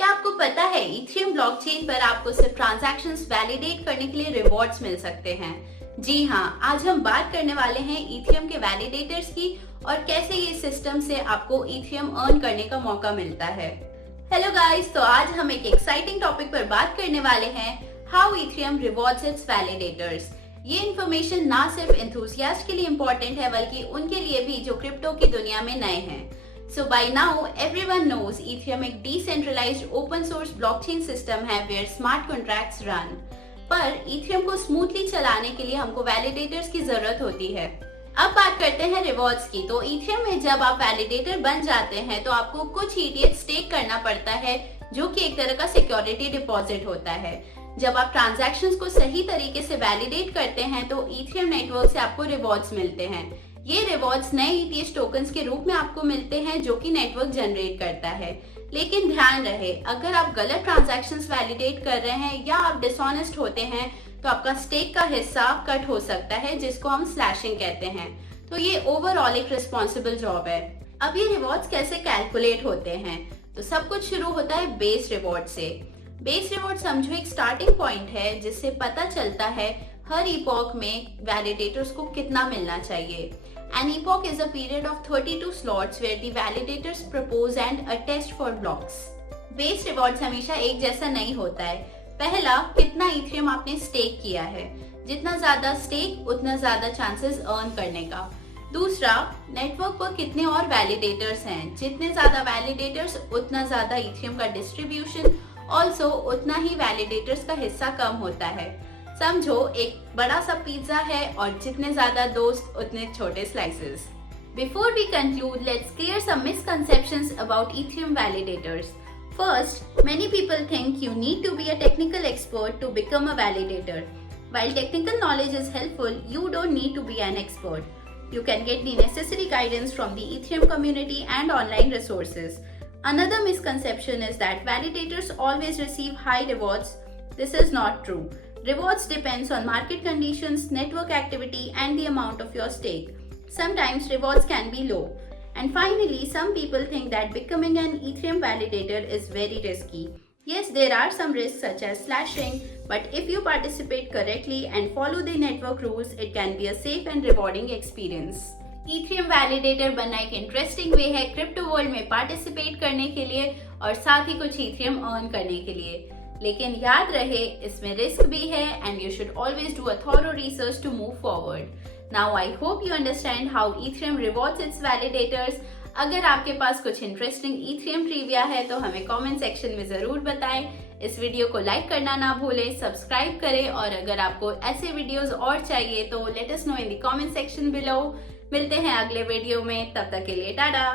क्या आपको पता है इथेरियम ब्लॉकचेन पर आपको सिर्फ ट्रांजैक्शंस वैलिडेट करने के लिए रिवॉर्ड्स मिल सकते हैं। जी हाँ, आज हम बात करने वाले हैं इथेरियम के वैलिडेटर्स की और कैसे ये सिस्टम से आपको इथेरियम अर्न करने का मौका मिलता है। हेलो गाइस, तो आज हम एक एक्साइटिंग टॉपिक पर बात करने वाले हैं, how Ethereum rewards its validators. ये इन्फॉर्मेशन ना सिर्फ एंथुसियास्ट के लिए इम्पोर्टेंट है बल्कि उनके लिए भी जो क्रिप्टो की दुनिया में नए हैं। So by now everyone knows Ethereum एक decentralized open source blockchain system है where smart contracts run। पर Ethereum को स्मूथली चलाने के लिए हमको वैलिडेटर्स की जरूरत होती है। अब बात करते हैं रिवॉर्ड्स की। तो Ethereum में जब आप वैलिडेटर बन जाते हैं तो आपको कुछ ETH स्टेक करना पड़ता है, जो कि एक तरह का सिक्योरिटी डिपॉजिट होता है। जब आप ट्रांजैक्शंस को सही तरीके से वैलिडेट करते हैं तो Ethereum नेटवर्क से आपको रिवॉर्ड्स मिलते हैं। ये रिवॉर्ड्स नए ETH टोकन्स के रूप में आपको मिलते हैं जो कि नेटवर्क जनरेट करता है। लेकिन ध्यान रहे, अगर आप गलत ट्रांजैक्शंस वैलिडेट कर रहे हैं या आप डिसऑनेस्ट होते हैं तो आपका स्टेक का हिस्सा कट हो सकता है, जिसको हम स्लैशिंग कहते हैं। तो ये ओवरऑल एक रिस्पॉन्सिबल जॉब है। अब ये रिवॉर्ड्स कैसे कैलकुलेट होते हैं? तो सब कुछ शुरू होता है बेस रिवॉर्ड से। बेस रिवॉर्ड समझो एक स्टार्टिंग पॉइंट है जिससे पता चलता है हर इपॉक में वैलिडेटर्स को कितना मिलना चाहिए। An epoch is a period of 32 slots where the validators propose and attest for blocks. Base rewards हमेशा एक जैसा नहीं होता है। पहला, कितना इथेरियम आपने स्टेक किया है। जितना ज्यादा स्टेक उतना ज्यादा चांसेस अर्न करने का। दूसरा, नेटवर्क पर कितने और वैलिडेटर्स हैं। जितने ज्यादा वैलिडेटर्स उतना ज्यादा इथेरियम का डिस्ट्रीब्यूशन, ऑल्सो उतना ही वैलिडेटर्स का हिस्सा कम होता है। समझो एक बड़ा सा पिज्जा है और जितने ज्यादा दोस्त उतने छोटे slices. Before we conclude, let's clear some misconceptions about Ethereum validators. First, many people think you need to be a technical expert to become a validator. While technical knowledge is helpful, you don't need to be an expert. You can get the necessary guidance from the Ethereum community and online resources. Another misconception is that validators always receive high rewards. This is not true. Rewards depends on market conditions, network activity, and the amount of your stake. Sometimes rewards can be low. And finally, some people think that becoming an Ethereum validator is very risky. Yes, there are some risks such as slashing, but if you participate correctly and follow the network rules, it can be a safe and rewarding experience. Ethereum validator बनना एक interesting way है crypto world में participate करने के लिए और साथ ही कुछ Ethereum अर्न करने के लिए। लेकिन याद रहे, इसमें रिस्क भी है and you should always do a thorough research to move forward. Now I hope you understand how Ethereum rewards its validators. अगर आपके पास कुछ इंटरेस्टिंग इथेरियम ट्रिविया है तो हमें कमेंट सेक्शन में जरूर बताएं। इस वीडियो को लाइक करना ना भूलें, सब्सक्राइब करें और अगर आपको ऐसे वीडियोस और चाहिए तो let us know in the comment section below. मिलते हैं अगले वीडियो में, तब तक के लिए टाटा।